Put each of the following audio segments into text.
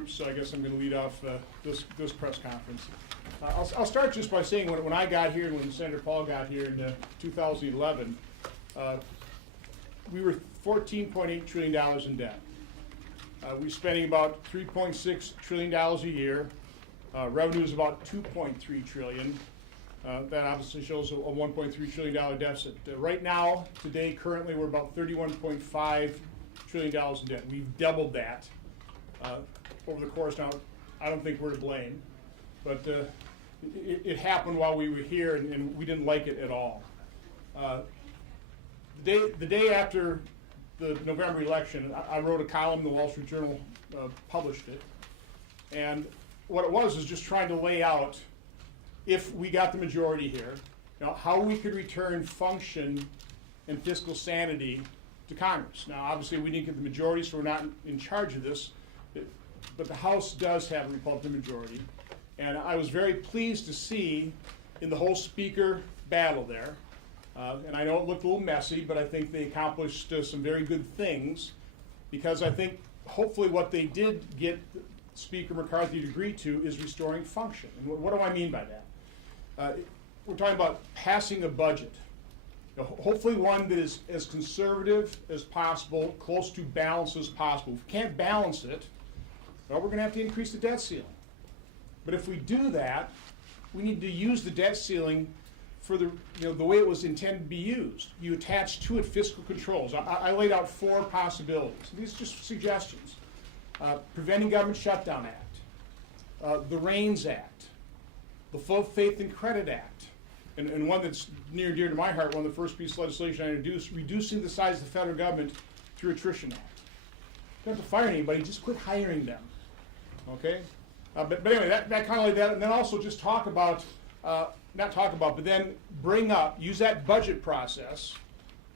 groups, so I guess I'm going to lead off this press conference. I'll start just by saying when I got here and when Senator Paul got here in 2011, we were $14.8 trillion in debt. We're spending about $3.6 trillion a year. Revenue is about $2.3 trillion. That obviously shows a $1.3 trillion deficit. Right now, today, currently, we're about $31.5 trillion in debt. We've doubled that over the course. Now, I don't think we're to blame, but it happened while we were here, and we didn't like it at all. The day after the November election, I wrote a column in the Wall Street Journal, published it, and what it was is just trying to lay out, if we got the majority here, how we could return function and fiscal sanity to Congress. Now, obviously, we didn't get the majority, so we're not in charge of this, but the House does have a Republican majority, and I was very pleased to see in the whole speaker battle there, and I know it looked a little messy, but I think they accomplished some very good things, because I think hopefully what they did get Speaker McCarthy to agree to is restoring function. And what do I mean by that? We're talking about passing a budget, hopefully one that is as conservative as possible, close to balance as possible. If we can't balance it, well, we're going to have to increase the debt ceiling. But if we do that, we need to use the debt ceiling for the way it was intended to be used. You attach to it fiscal controls. I laid out 4 possibilities. These are just suggestions. Preventing Government Shutdown Act, the REINS Act, the Full Faith and Credit Act, and one that's near and dear to my heart, one of the first pieces of legislation I introduced, reducing the size of the federal government through Attrition Act. You don't have to fire anybody, just quit hiring them, okay? But anyway, that kind of like that, and then also just talk about, but then bring up, use that budget process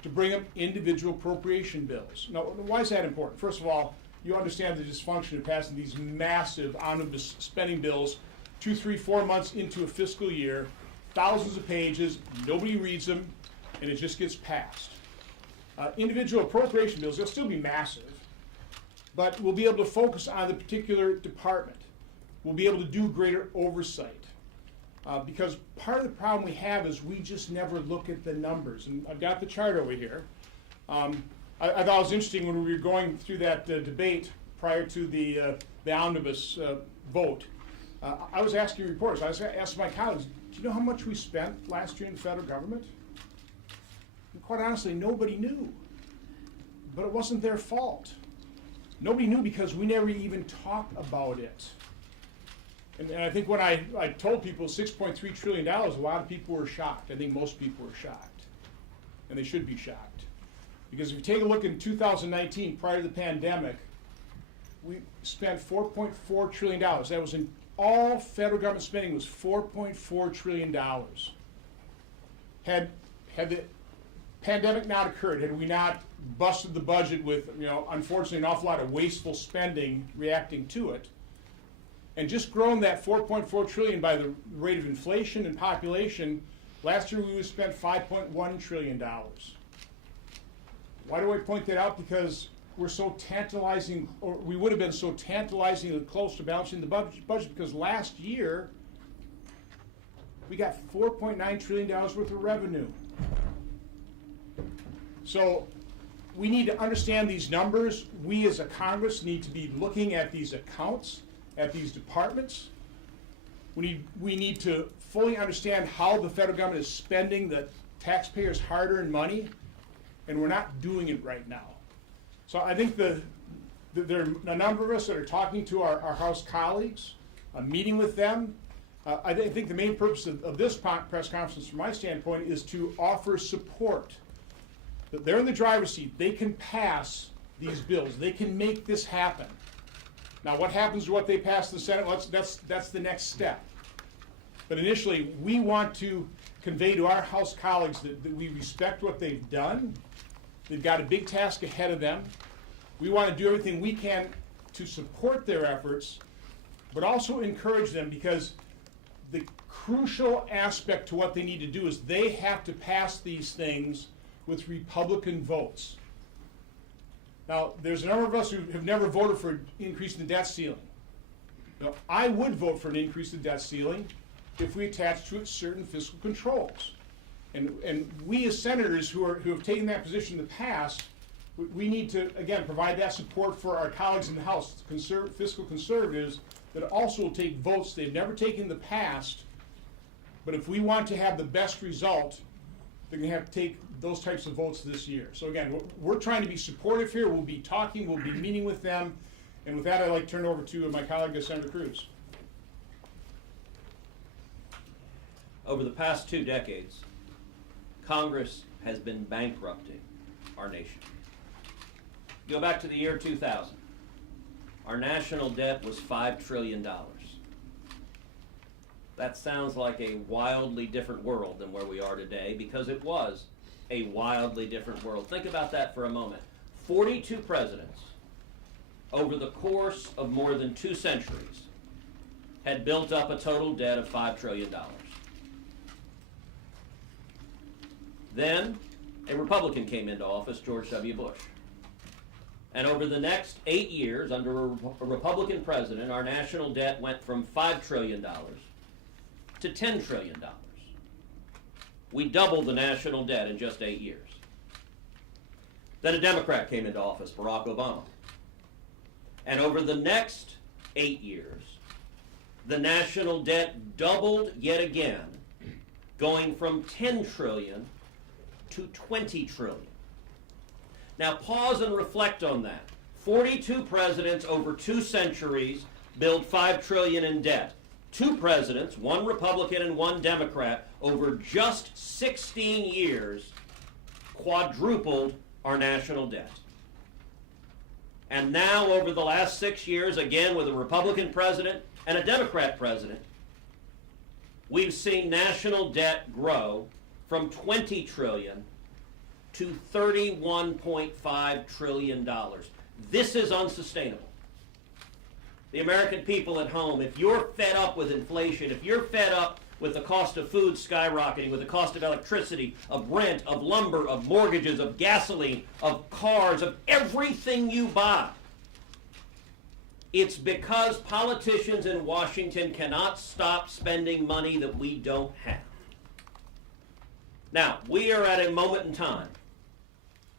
to bring up individual appropriation bills. Now, why is that important? First of all, you understand the dysfunction of passing these massive omnibus spending bills 2, 3, 4 months into a fiscal year, thousands of pages, nobody reads them, and it just gets passed. Individual appropriation bills, they'll still be massive, but we'll be able to focus on the particular department. We'll be able to do greater oversight. Because part of the problem we have is we just never look at the numbers. And I've got the chart over here. I thought it was interesting when we were going through that debate prior to the omnibus vote. I was asking reporters, I was asking my colleagues, do you know how much we spent last year in the federal government? And quite honestly, nobody knew. But it wasn't their fault. Nobody knew because we never even talked about it. And I think when I told people $6.3 trillion, a lot of people were shocked. I think most people were shocked. And they should be shocked. Because if you take a look in 2019, prior to the pandemic, we spent $4.4 trillion. That was in all federal government spending was $4.4 trillion. Had the pandemic not occurred, had we not busted the budget with, unfortunately, an awful lot of wasteful spending reacting to it, and just grown that $4.4 trillion by the rate of inflation and population, last year we would have spent $5.1 trillion. Why do I point that out? Because we're so tantalizing, or we would have been so tantalizingly close to balancing the budget, because last year we got $4.9 trillion worth of revenue. So we need to understand these numbers. We as a Congress need to be looking at these accounts, at these departments. We need to fully understand how the federal government is spending the taxpayers' hard-earned money, and we're not doing it right now. So I think there are a number of us that are talking to our House colleagues, meeting with them. I think the main purpose of this press conference, from my standpoint, is to offer support. That they're in the driver's seat. They can pass these bills. They can make this happen. Now, what happens to what they pass in the Senate? Well, that's the next step. But initially, we want to convey to our House colleagues that we respect what they've done. They've got a big task ahead of them. We want to do everything we can to support their efforts, but also encourage them, because the crucial aspect to what they need to do is they have to pass these things with Republican votes. Now, there's a number of us who have never voted for increasing the debt ceiling. Now, I would vote for an increase in debt ceiling if we attach to it certain fiscal controls. And we as senators who have taken that position in the past, we need to, again, provide that support for our colleagues in the House, fiscal conservatives, that also will take votes they've never taken in the past. But if we want to have the best result, they're going to have to take those types of votes this year. So again, we're trying to be supportive here. We'll be talking, we'll be meeting with them. And with that, I'd like to turn it over to my colleague, Senator Cruz. Over the past 2 decades, Congress has been bankrupting our nation. Go back to the year 2000. Our national debt was $5 trillion. That sounds like a wildly different world than where we are today, because it was a wildly different world. Think about that for a moment. 42 presidents over the course of more than 2 centuries had built up a total debt of $5 trillion. Then a Republican came into office, George W. Bush. And over the next 8 years, under a Republican president, our national debt went from $5 trillion to $10 trillion. We doubled the national debt in just 8 years. Then a Democrat came into office, Barack Obama. And over the next 8 years, the national debt doubled yet again, going from $10 trillion to $20 trillion. Now pause and reflect on that. 42 presidents over 2 centuries built $5 trillion in debt. 2 presidents, 1 Republican and 1 Democrat, over just 16 years quadrupled our national debt. And now over the last 6 years, again with a Republican president and a Democrat president, we've seen national debt grow from $20 trillion to $31.5 trillion. This is unsustainable. The American people at home, if you're fed up with inflation, if you're fed up with the cost of food skyrocketing, with the cost of electricity, of rent, of lumber, of mortgages, of gasoline, of cars, of everything you buy, it's because politicians in Washington cannot stop spending money that we don't have. Now, we are at a moment in time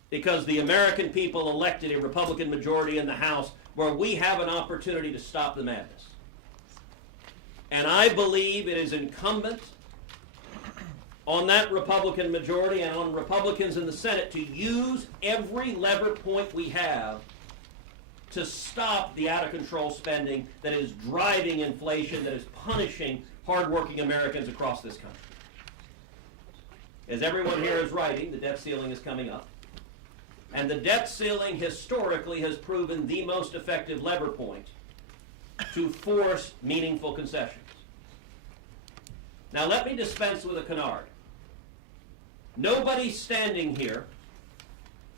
because the American people elected a Republican majority in the House where we have an opportunity to stop the madness. And I believe it is incumbent on that Republican majority and on Republicans in the Senate to use every lever point we have to stop the out-of-control spending that is driving inflation, that is punishing hardworking Americans across this country. As everyone here is writing, the debt ceiling is coming up. And the debt ceiling historically has proven the most effective lever point to force meaningful concessions. Now let me dispense with a canard. Nobody standing here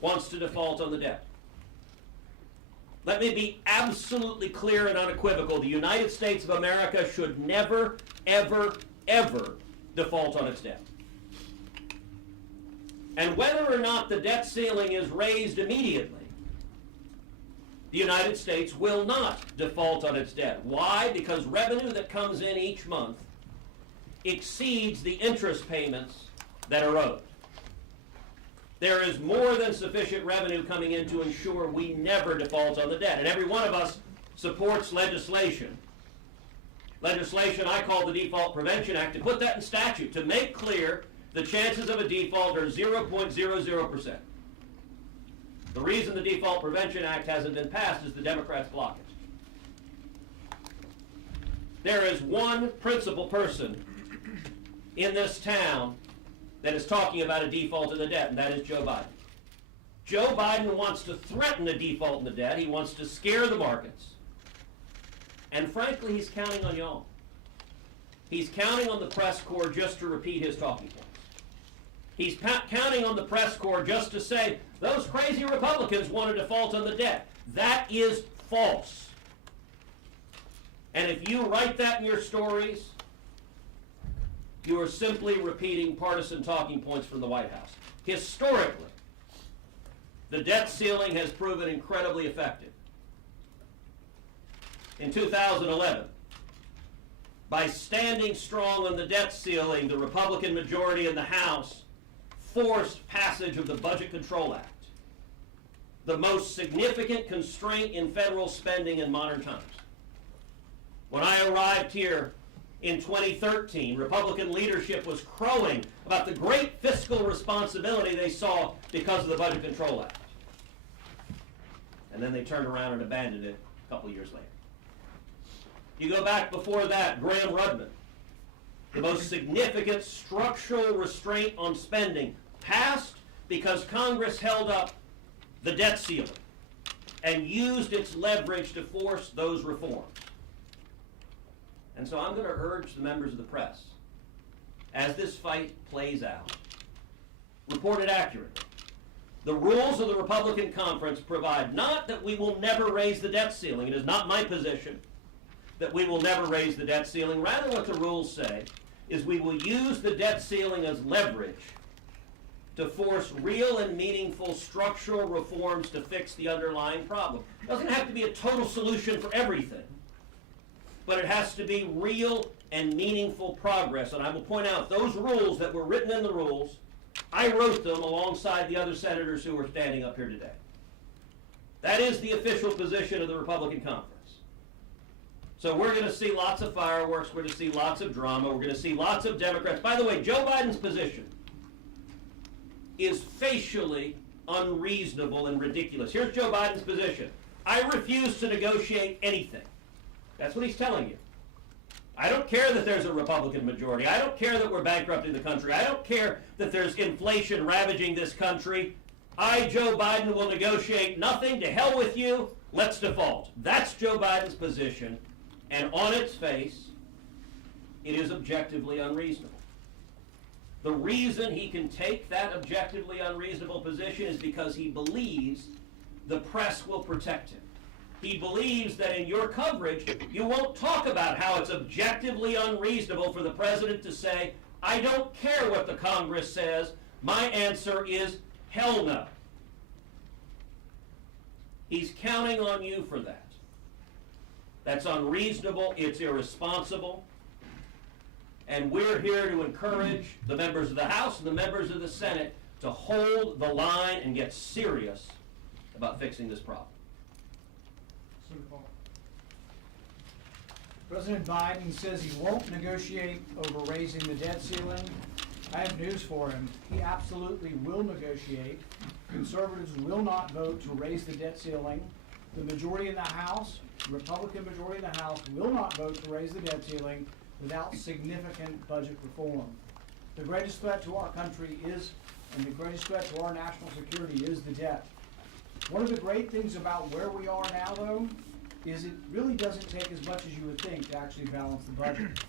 wants to default on the debt. Let me be absolutely clear and unequivocal. The United States of America should never, ever, ever default on its debt. And whether or not the debt ceiling is raised immediately, the United States will not default on its debt. Why? Because revenue that comes in each month exceeds the interest payments that are owed. There is more than sufficient revenue coming in to ensure we never default on the debt. And every one of us supports legislation. Legislation I call the Default Prevention Act, to put that in statute, to make clear the chances of a default are 0.00%. The reason the Default Prevention Act hasn't been passed is the Democrats block it. There is one principal person in this town that is talking about a default in the debt, and that is Joe Biden. Joe Biden wants to threaten a default in the debt. He wants to scare the markets. And frankly, he's counting on y'all. He's counting on the press corps just to repeat his talking points. He's counting on the press corps just to say, those crazy Republicans want to default on the debt. That is false. And if you write that in your stories, you are simply repeating partisan talking points from the White House. Historically, the debt ceiling has proven incredibly effective. In 2011, by standing strong on the debt ceiling, the Republican majority in the House forced passage of the Budget Control Act, the most significant constraint in federal spending in modern times. When I arrived here in 2013, Republican leadership was crowing about the great fiscal responsibility they saw because of the Budget Control Act. And then they turned around and abandoned it a couple years later. You go back before that, Graham Rudman, the most significant structural restraint on spending, passed because Congress held up the debt ceiling and used its leverage to force those reforms. And so I'm going to urge the members of the press, as this fight plays out, report it accurately. The rules of the Republican conference provide not that we will never raise the debt ceiling. It is not my position that we will never raise the debt ceiling. Rather, what the rules say is we will use the debt ceiling as leverage to force real and meaningful structural reforms to fix the underlying problem. It doesn't have to be a total solution for everything, but it has to be real and meaningful progress. And I will point out those rules that were written in the rules, I wrote them alongside the other senators who are standing up here today. That is the official position of the Republican conference. So we're going to see lots of fireworks, we're going to see lots of drama, we're going to see lots of Democrats. By the way, Joe Biden's position is facially unreasonable and ridiculous. Here's Joe Biden's position. I refuse to negotiate anything. That's what he's telling you. I don't care that there's a Republican majority. I don't care that we're bankrupting the country. I don't care that there's inflation ravaging this country. I, Joe Biden, will negotiate nothing. To hell with you. Let's default. That's Joe Biden's position. And on its face, it is objectively unreasonable. The reason he can take that objectively unreasonable position is because he believes the press will protect him. He believes that in your coverage, you won't talk about how it's objectively unreasonable for the president to say, I don't care what the Congress says, my answer is hell no. He's counting on you for that. That's unreasonable, it's irresponsible, and we're here to encourage the members of the House and the members of the Senate to hold the line and get serious about fixing this problem. President Biden says he won't negotiate over raising the debt ceiling. I have news for him. He absolutely will negotiate. Conservatives will not vote to raise the debt ceiling. The majority in the House, the Republican majority in the House, will not vote to raise the debt ceiling without significant budget reform. The greatest threat to our country is, and the greatest threat to our national security is the debt. One of the great things about where we are now, though, is it really doesn't take as much as you would think to actually balance the budget.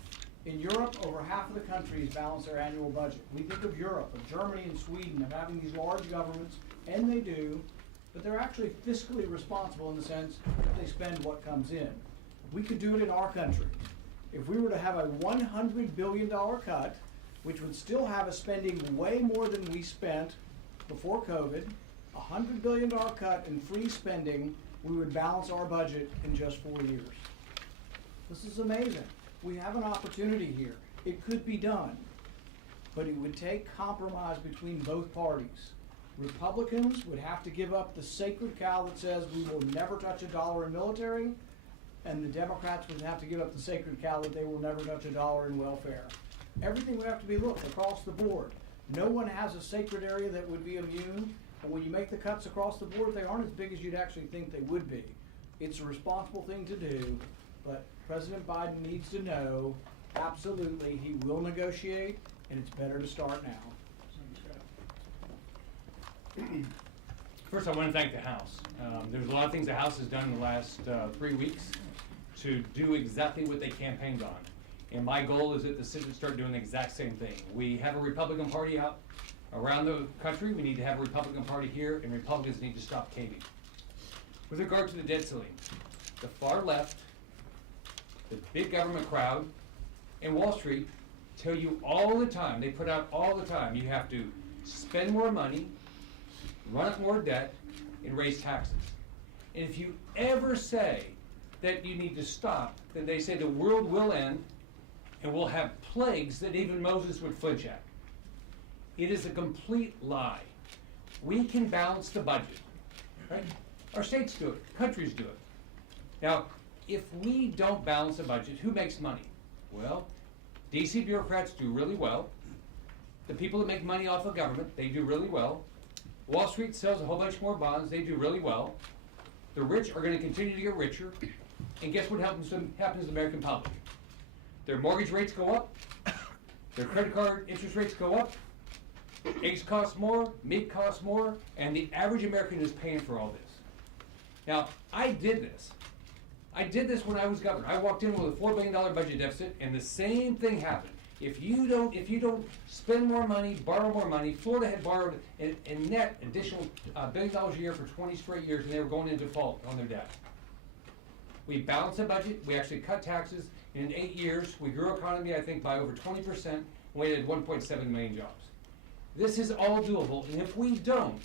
In Europe, over half of the countries balance their annual budget. We think of Europe, of Germany and Sweden, of having these large governments, and they do, but they're actually fiscally responsible in the sense that they spend what comes in. We could do it in our country. If we were to have a $100 billion cut, which would still have us spending way more than we spent before COVID, a $100 billion cut in free spending, we would balance our budget in just 4 years. This is amazing. We have an opportunity here. It could be done, but it would take compromise between both parties. Republicans would have to give up the sacred cow that says we will never touch a dollar in military, and the Democrats would have to give up the sacred cow that they will never touch a dollar in welfare. Everything would have to be looked across the board. No one has a sacred area that would be immune, and when you make the cuts across the board, they aren't as big as you'd actually think they would be. It's a responsible thing to do, but President Biden needs to know, absolutely, he will negotiate, and it's better to start now. First, I want to thank the House. There's a lot of things the House has done in the last 3 weeks to do exactly what they campaigned on. And my goal is that the Senate start doing the exact same thing. We have a Republican Party out around the country. We need to have a Republican Party here, and Republicans need to stop caving. With regard to the debt ceiling, the far left, the big government crowd, and Wall Street tell you all the time, they put out all the time, you have to spend more money, run up more debt, and raise taxes. And if you ever say that you need to stop, then they say the world will end and we'll have plagues that even Moses would flinch at. It is a complete lie. We can balance the budget, right? Our states do it, countries do it. Now, if we don't balance the budget, who makes money? Well, DC bureaucrats do really well. The people that make money off of government, they do really well. Wall Street sells a whole bunch more bonds, they do really well. The rich are going to continue to get richer. And guess what happens to the American public? Their mortgage rates go up, their credit card interest rates go up, eggs cost more, meat costs more, and the average American is paying for all this. Now, I did this. I did this when I was governor. I walked in with a $4 billion budget deficit, and the same thing happened. If you don't spend more money, borrow more money, Florida had borrowed in net additional $1 billion a year for 20 straight years, and they were going into default on their debt. We balanced the budget. We actually cut taxes. In 8 years, we grew our economy, I think, by over 20%, and we had 1.7 million jobs. This is all doable, and if we don't,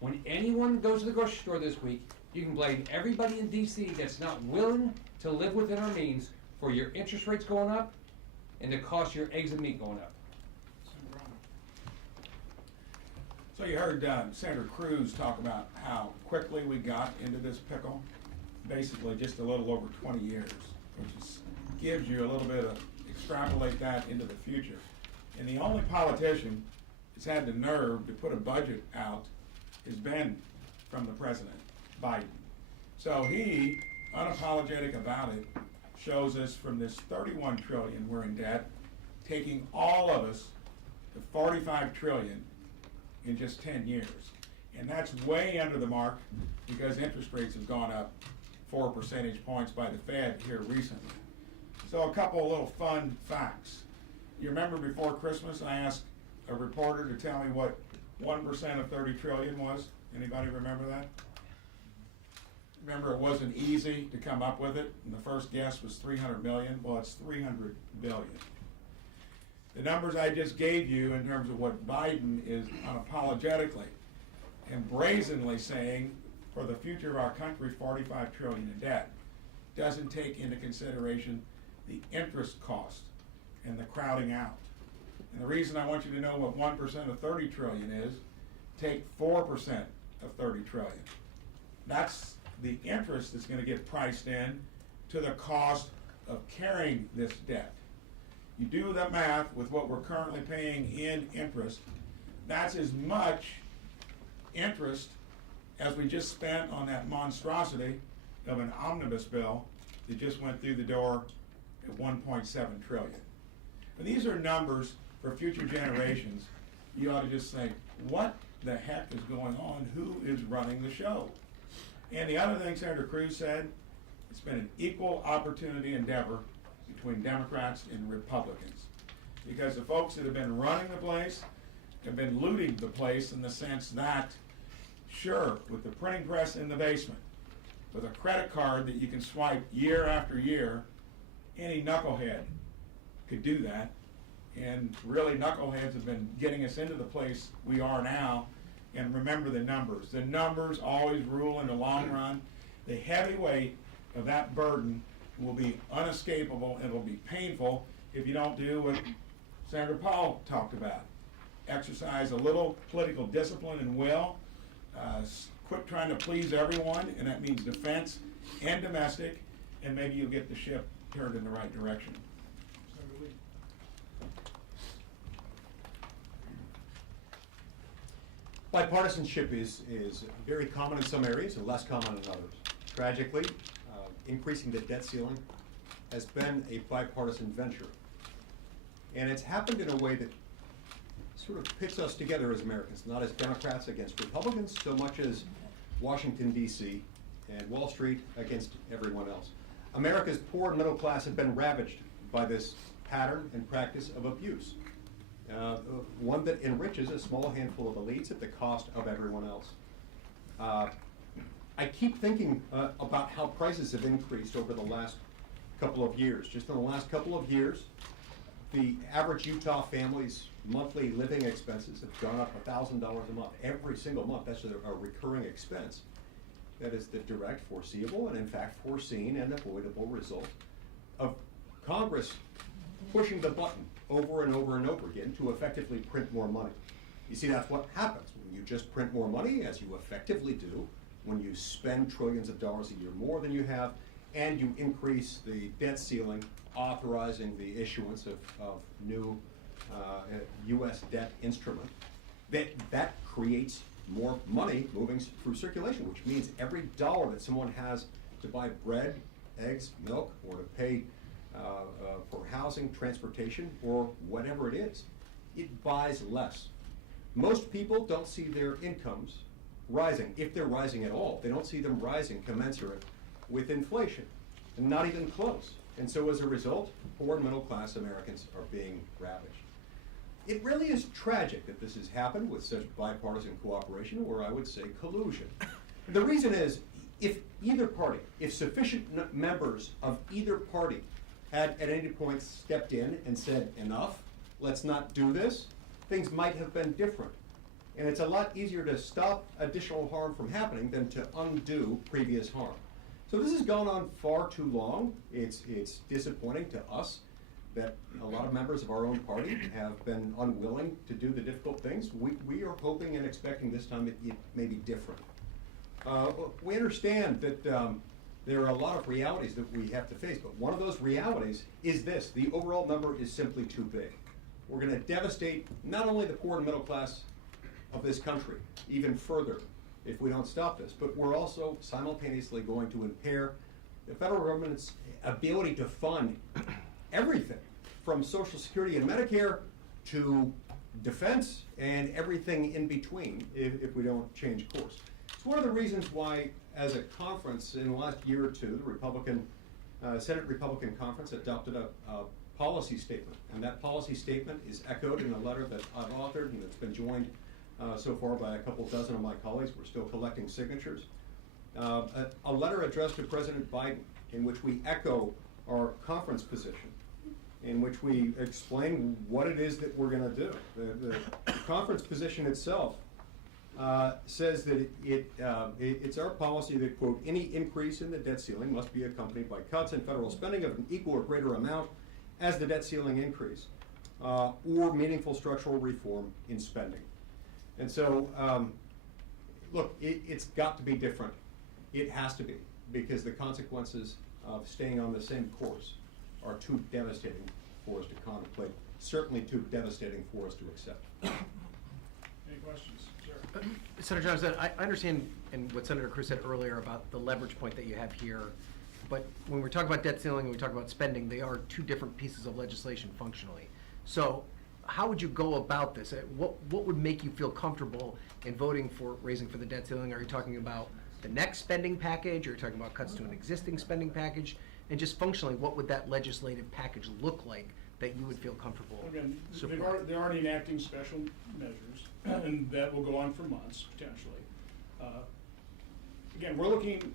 when anyone goes to the grocery store this week, you can blame everybody in DC that's not willing to live within our means for your interest rates going up and the cost of your eggs and meat going up. So you heard Senator Cruz talk about how quickly we got into this pickle, basically just a little over 20 years, which gives you a little bit of extrapolate that into the future. And the only politician that's had the nerve to put a budget out has been from the president, Biden. So he, unapologetic about it, shows us from this 31 trillion we're in debt, taking all of us to 45 trillion in just 10 years. And that's way under the mark because interest rates have gone up 4 percentage points by the Fed here recently. So a couple of little fun facts. You remember before Christmas I asked a reporter to tell me what 1% of 30 trillion was? Anybody remember that? Remember, it wasn't easy to come up with it, and the first guess was 300 million. Well, it's 300 billion. The numbers I just gave you in terms of what Biden is unapologetically and brazenly saying for the future of our country, 45 trillion in debt, doesn't take into consideration the interest cost and the crowding out. And the reason I want you to know what 1% of 30 trillion is, take 4% of 30 trillion. That's the interest that's going to get priced in to the cost of carrying this debt. You do the math with what we're currently paying in interest, that's as much interest as we just spent on that monstrosity of an omnibus bill that just went through the door at 1.7 trillion. And these are numbers for future generations. You ought to just think, what the heck is going on? Who is running the show? And the other thing Senator Cruz said, it's been an equal opportunity endeavor between Democrats and Republicans. Because the folks that have been running the place have been looting the place in the sense that, sure, with the printing press in the basement, with a credit card that you can swipe year after year, any knucklehead could do that. And really, knuckleheads have been getting us into the place we are now. And remember the numbers. The numbers always rule in the long run. The heavy weight of that burden will be unescapable and it will be painful if you don't do what Senator Paul talked about. Exercise a little political discipline and will. Quit trying to please everyone, and that means defense and domestic, and maybe you'll get the ship turned in the right direction. Bipartisanship is very common in some areas and less common in others. Tragically, increasing the debt ceiling has been a bipartisan venture. And it's happened in a way that sort of pits us together as Americans, not as Democrats against Republicans, so much as Washington, D.C. and Wall Street against everyone else. America's poor and middle class have been ravaged by this pattern and practice of abuse. One that enriches a small handful of elites at the cost of everyone else. I keep thinking about how prices have increased over the last couple of years. Just in the last couple of years, the average Utah family's monthly living expenses have gone up $1,000 a month every single month. That's a recurring expense. That is the direct, foreseeable, and in fact foreseen and avoidable result of Congress pushing the button over and over and over again to effectively print more money. You see, that's what happens when you just print more money, as you effectively do, when you spend trillions of dollars a year more than you have, and you increase the debt ceiling, authorizing the issuance of new U.S. debt instrument. That creates more money moving through circulation, which means every dollar that someone has to buy bread, eggs, milk, or to pay for housing, transportation, or whatever it is, it buys less. Most people don't see their incomes rising. If they're rising at all, they don't see them rising commensurate with inflation, and not even close. And so as a result, poor and middle class Americans are being ravaged. It really is tragic that this has happened with such bipartisan cooperation, or I would say collusion. The reason is, if either party, if sufficient members of either party had at any point stepped in and said, enough, let's not do this, things might have been different. And it's a lot easier to stop additional harm from happening than to undo previous harm. So this has gone on far too long. It's disappointing to us that a lot of members of our own party have been unwilling to do the difficult things. We are hoping and expecting this time it may be different. We understand that there are a lot of realities that we have to face, but one of those realities is this: the overall number is simply too big. We're going to devastate not only the poor and middle class of this country even further if we don't stop this, but we're also simultaneously going to impair the federal government's ability to fund everything from Social Security and Medicare to defense and everything in between if we don't change course. It's one of the reasons why, as a conference in the last year or two, the Senate Republican Conference adopted a policy statement, and that policy statement is echoed in a letter that I've authored and that's been joined so far by a couple dozen of my colleagues. We're still collecting signatures. A letter addressed to President Biden in which we echo our conference position, in which we explain what it is that we're going to do. The conference position itself says that it's our policy that, quote, any increase in the debt ceiling must be accompanied by cuts in federal spending of an equal or greater amount as the debt ceiling increase, or meaningful structural reform in spending. And so, look, it's got to be different. It has to be, because the consequences of staying on the same course are too devastating for us to contemplate, certainly too devastating for us to accept. Any questions? Sure. Senator Johnson, I understand and what Senator Cruz said earlier about the leverage point that you have here, but when we're talking about debt ceiling and we talk about spending, they are two different pieces of legislation functionally. So how would you go about this? What would make you feel comfortable in voting for raising for the debt ceiling? Are you talking about the next spending package? Are you talking about cuts to an existing spending package? And just functionally, what would that legislative package look like that you would feel comfortable Again, supporting? they're already enacting special measures, and that will go on for months, potentially. Again, we're looking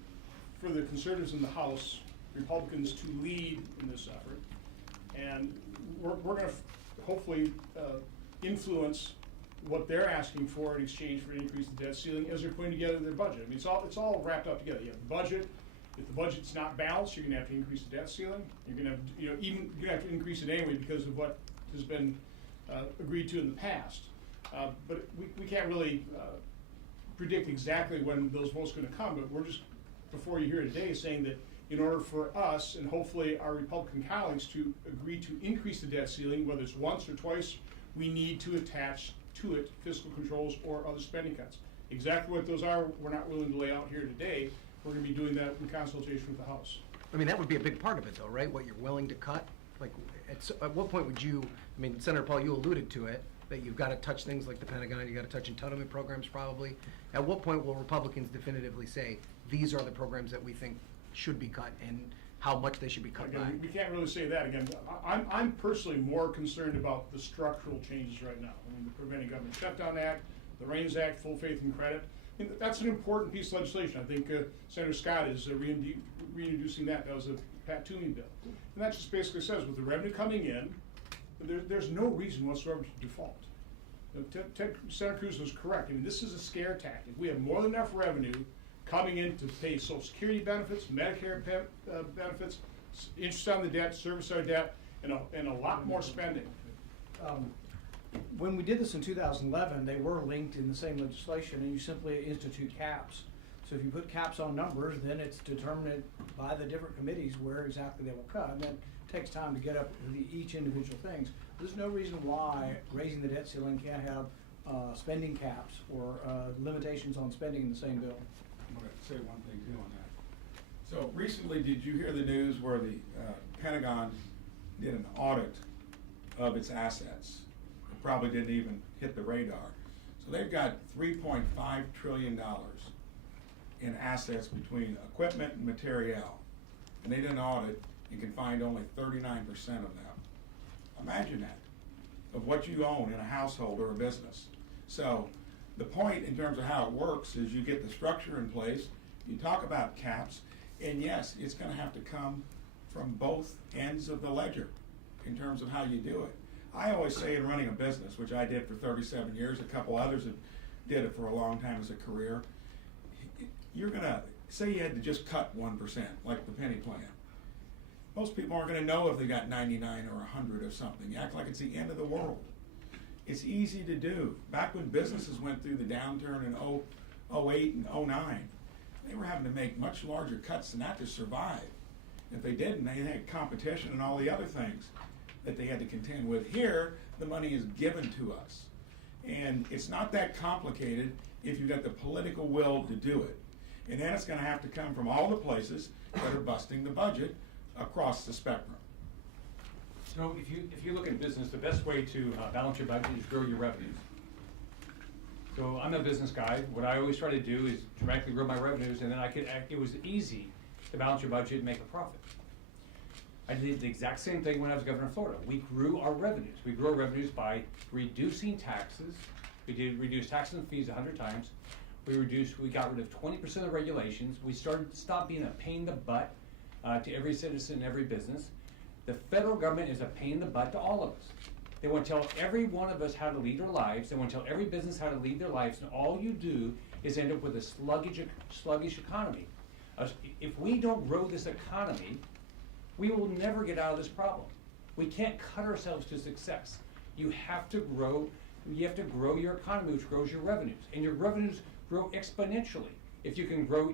for the conservatives in the House, Republicans, to lead in this effort. And we're going to hopefully influence what they're asking for in exchange for an increase in the debt ceiling as they're putting together their budget. I mean, it's all wrapped up together. You have the budget. If the budget's not balanced, you're going to have to increase the debt ceiling. You're going to have to, you're going to have to increase it anyway because of what has been agreed to in the past. But we can't really predict exactly when those votes are going to come. But we're just before you here today saying that in order for us and hopefully our Republican colleagues to agree to increase the debt ceiling, whether it's once or twice, we need to attach to it fiscal controls or other spending cuts. Exactly what those are, we're not willing to lay out here today. We're going to be doing that in consultation with the House. I mean, that would be a big part of it though, right? What you're willing to cut? Like, at what point would you, I mean, Senator Paul, you alluded to it, that you've got to touch things like the Pentagon, you've got to touch entitlement programs probably. At what point will Republicans definitively say, these are the programs that we think should be cut and how much they should be cut by? Again, we can't really say that. Again, I'm personally more concerned about the structural changes right now. I mean, the Preventing Government Shutdown Act, the REINS Act, full faith and credit. I mean, that's an important piece of legislation. I think Senator Scott is reintroducing that. That was a Pat Toomey bill. And that just basically says with the revenue coming in, there's no reason whatsoever to default. Senator Cruz was correct. I mean, this is a scare tactic. We have more than enough revenue coming in to pay Social Security benefits, Medicare benefits, interest on the debt, service our debt, and a lot more spending. When we did this in 2011, they were linked in the same legislation, and you simply institute caps. So if you put caps on numbers, then it's determined by the different committees where exactly they will cut. And then it takes time to get up to each individual things. There's no reason why raising the debt ceiling can't have spending caps or limitations on spending in the same bill. I'm gonna say one thing too on that. So recently, did you hear the news where the Pentagon did an audit of its assets? It probably didn't even hit the radar. So they've got $3.5 trillion in assets between equipment and materiel. And they did an audit and can find only 39% of them. Imagine that, of what you own in a household or a business. So the point in terms of how it works is you get the structure in place, you talk about caps, and yes, it's gonna have to come from both ends of the ledger in terms of how you do it. I always say in running a business, which I did for 37 years, a couple others that did it for a long time as a career, you're gonna, say you had to just cut 1%, like the penny plan. Most people aren't gonna know if they got 99 or 100 of something. You act like it's the end of the world. It's easy to do. Back when businesses went through the downturn in 08 and 09, they were having to make much larger cuts than that to survive. If they didn't, they had competition and all the other things that they had to contend with. Here, the money is given to us. And it's not that complicated if you've got the political will to do it. And then it's gonna have to come from all the places that are busting the budget across the spectrum. So if you look at business, the best way to balance your budget is grow your revenues. So I'm a business guy. What I always try to do is dramatically grow my revenues, and then it was easy to balance your budget and make a profit. I did the exact same thing when I was governor of Florida. We grew our revenues. We grew our revenues by reducing taxes. We did reduce taxes and fees 100 times. We got rid of 20% of the regulations. We stopped being a pain in the butt to every citizen, every business. The federal government is a pain in the butt to all of us. They want to tell every one of us how to lead our lives. They want to tell every business how to lead their lives, and all you do is end up with a sluggish economy. If we don't grow this economy, we will never get out of this problem. We can't cut ourselves to success. You have to grow your economy, which grows your revenues. And your revenues grow exponentially if you can grow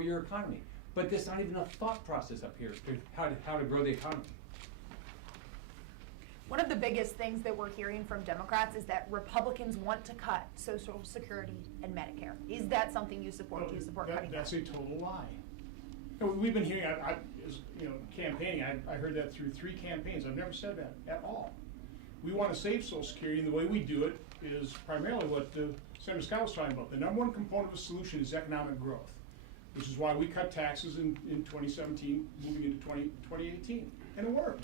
your economy. But there's not even a thought process up here to how to grow the economy. One of the biggest things that we're hearing from Democrats is that Republicans want to cut Social Security and Medicare. Is that something you support? Do you support cutting that? That's a total lie. We've been hearing, campaigning, I heard that through 3 campaigns. I've never said that at all. We want to save Social Security, and the way we do it is primarily what Senator Scott was talking about. The number one component of the solution is economic growth, which is why we cut taxes in 2017, moving into 2018, and it worked.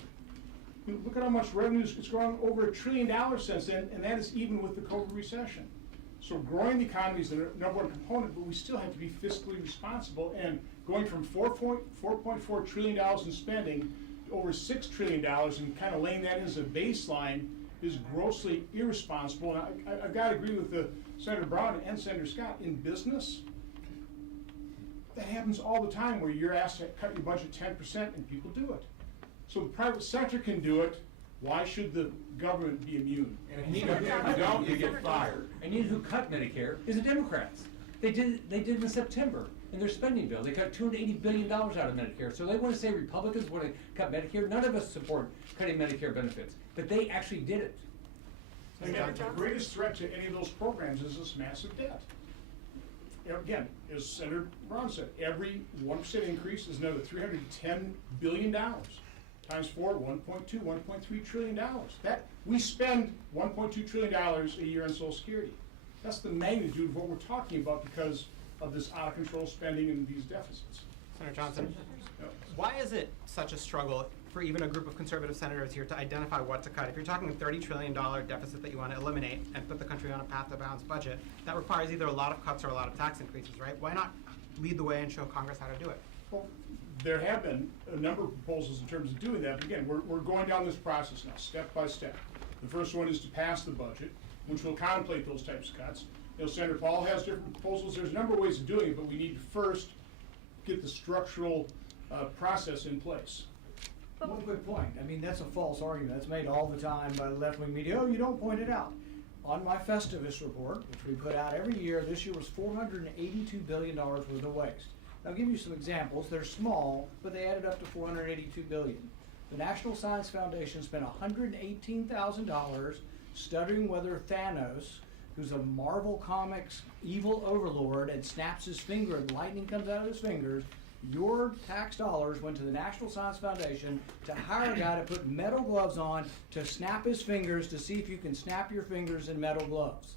Look at how much revenues, it's grown over $1 trillion since then, and that is even with the COVID recession. So growing the economy is the number one component, but we still have to be fiscally responsible, and going from $4.4 trillion in spending to over $6 trillion and kind of laying that as a baseline is grossly irresponsible. And I've got to agree with Senator Brown and Senator Scott. In business, that happens all the time where you're asked to cut your budget 10% and people do it. So the private sector can do it. Why should the government be immune? And if you don't, you get fired. And you know who cut Medicare is the Democrats. They did it in September in their spending bill. They cut $280 billion out of Medicare. So they want to say Republicans want to cut Medicare. None of us support cutting Medicare benefits, but they actually did it. Again, the greatest threat to any of those programs is this massive debt. Again, as Senator Brown said, every 1% increase is another $310 billion. Times 4, 1.2, $1.3 trillion. We spend $1.2 trillion a year on Social Security. That's the magnitude of what we're talking about because of this out of control spending and these deficits. Senator Johnson, why is it such a struggle for even a group of conservative senators here to identify what to cut? If you're talking a $30 trillion deficit that you want to eliminate and put the country on a path to a balanced budget, that requires either a lot of cuts or a lot of tax increases, right? Why not lead the way and show Congress how to do it? Well, there have been a number of proposals in terms of doing that, but again, we're going down this process now, step by step. The first one is to pass the budget, which will contemplate those types of cuts. Senator Paul has different proposals. There's a number of ways of doing it, but we need to first get the structural process in place. One quick point. I mean, that's a false argument. That's made all the time by the left-wing media. Oh, you don't point it out. On my Festivus report, which we put out every year, this year was $482 billion worth of waste. I'll give you some examples. They're small, but they added up to $482 billion. The National Science Foundation spent $118,000 studying whether Thanos, who's a Marvel Comics evil overlord and snaps his finger and lightning comes out of his fingers, your tax dollars went to the National Science Foundation to hire a guy to put metal gloves on to snap his fingers to see if you can snap your fingers in metal gloves.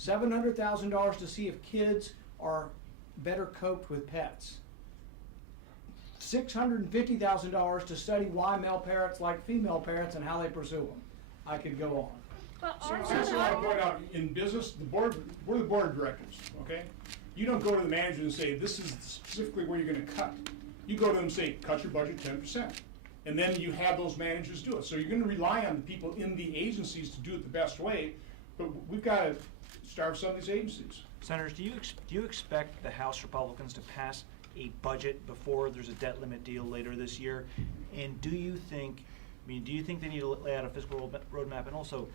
$700,000 to see if kids are better coped with pets. $650,000 to study why male parrots like female parrots and how they pursue them. I could go on. But So I also want to point out, in business, we're the board of directors, okay? You don't go to the manager and say, this is specifically where you're gonna cut. You go to them and say, cut your budget 10%. And then you have those managers do it. So you're gonna rely on the people in the agencies to do it the best way, but we've gotta starve some of these agencies. Senators, do you expect the House Republicans to pass a budget before there's a debt limit deal later this year? And do you think they need to lay out a fiscal roadmap? And also,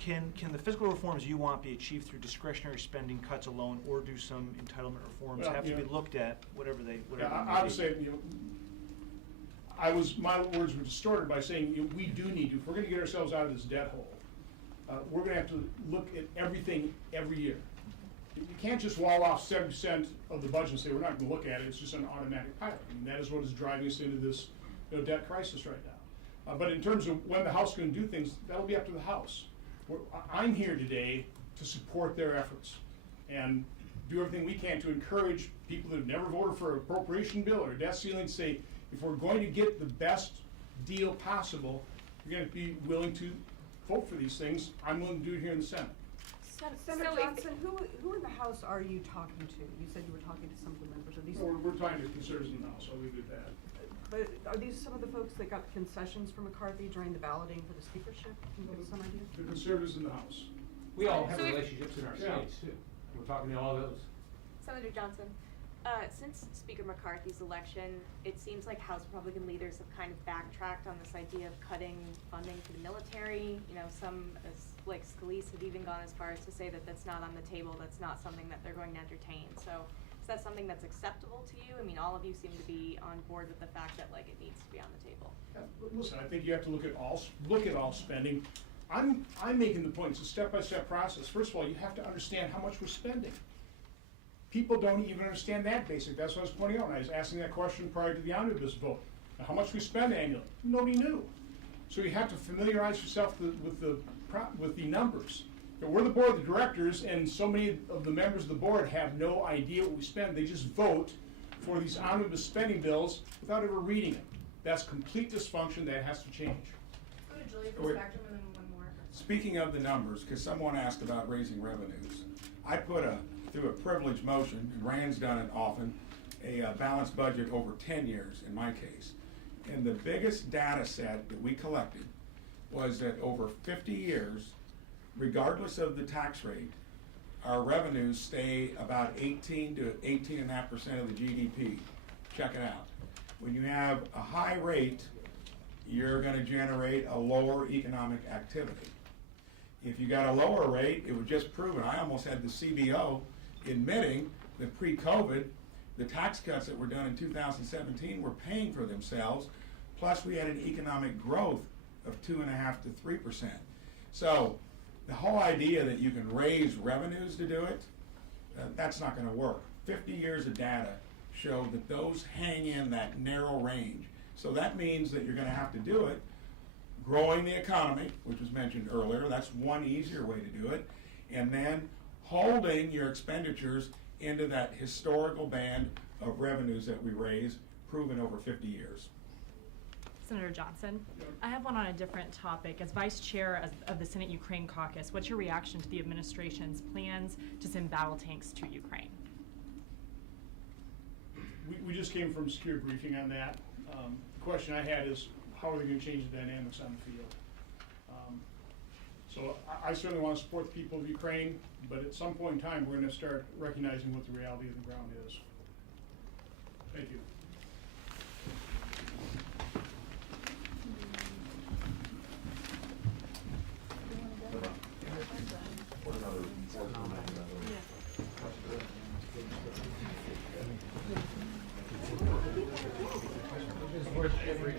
can the fiscal reforms you want be achieved through discretionary spending cuts alone, or do some entitlement reforms Well, have to be looked at, whatever they may I would be? say, my words were distorted by saying, we do need to, if we're gonna get ourselves out of this debt hole, we're gonna have to look at everything every year. You can't just wall off 7% of the budget and say, we're not gonna look at it, it's just an automatic pilot. I mean, that is what is driving us into this debt crisis right now. But in terms of when the House is gonna do things, that'll be up to the House. I'm here today to support their efforts and do everything we can to encourage people that have never voted for an appropriation bill or a debt ceiling to say, if we're going to get the best deal possible, we're gonna be willing to vote for these things. I'm willing to do it here in the Senate. Senator Johnson, who in the House are you talking to? You said you were talking to some of the members. Are these? We're talking to conservatives in the House, I'll leave it at that. But are these some of the folks that got concessions from McCarthy during the balloting for the speakership? Can you give us some idea? The conservatives in the House. We all have So if- relationships in our Yeah. states too. We're talking to all those. Senator Johnson, since Speaker McCarthy's election, it seems like House Republican leaders have kind of backtracked on this idea of cutting funding to the military. Some, like Scalise, have even gone as far as to say that that's not on the table, that's not something that they're going to entertain. So is that something that's acceptable to you? I mean, all of you seem to be on board with the fact that it needs to be on the table. Yeah, but listen, I think you have to look at all spending. I'm making the point, it's a step-by-step process. First of all, you have to understand how much we're spending. People don't even understand that basic. That's what I was pointing out. I was asking that question prior to the omnibus vote. Now, how much we spend annually? Nobody knew. So you have to familiarize yourself with the numbers. We're the board of the directors, and so many of the members of the board have no idea what we spend. They just vote for these omnibus spending bills without ever reading it. That's complete dysfunction. That has to change. Go to Julie Wait. for spectrum and then one more. Speaking of the numbers, because someone asked about raising revenues, I put through a privilege motion, and Rand's done it often, a balanced budget over 10 years in my case. And the biggest data set that we collected was that over 50 years, regardless of the tax rate, our revenues stay about 18 to 18.5% of the GDP. Check it out. When you have a high rate, you're gonna generate a lower economic activity. If you got a lower rate, it was just proven, I almost had the CBO admitting that pre-COVID, the tax cuts that were done in 2017 were paying for themselves, plus we had an economic growth of 2.5 to 3%. So the whole idea that you can raise revenues to do it, that's not gonna work. 50 years of data show that those hang in that narrow range. So that means that you're gonna have to do it growing the economy, which was mentioned earlier, that's one easier way to do it, and then holding your expenditures into that historical band of revenues that we raise, proven over 50 years. Senator Johnson, I have one on a different topic. As Vice Chair of the Senate Ukraine Caucus, what's your reaction to the administration's plans to send battle tanks to Ukraine? We just came from a secure briefing on that. The question I had is, how are they gonna change the dynamics on the field? So I certainly want to support the people of Ukraine, but at some point in time, we're gonna start recognizing what the reality of the ground is. Thank you. every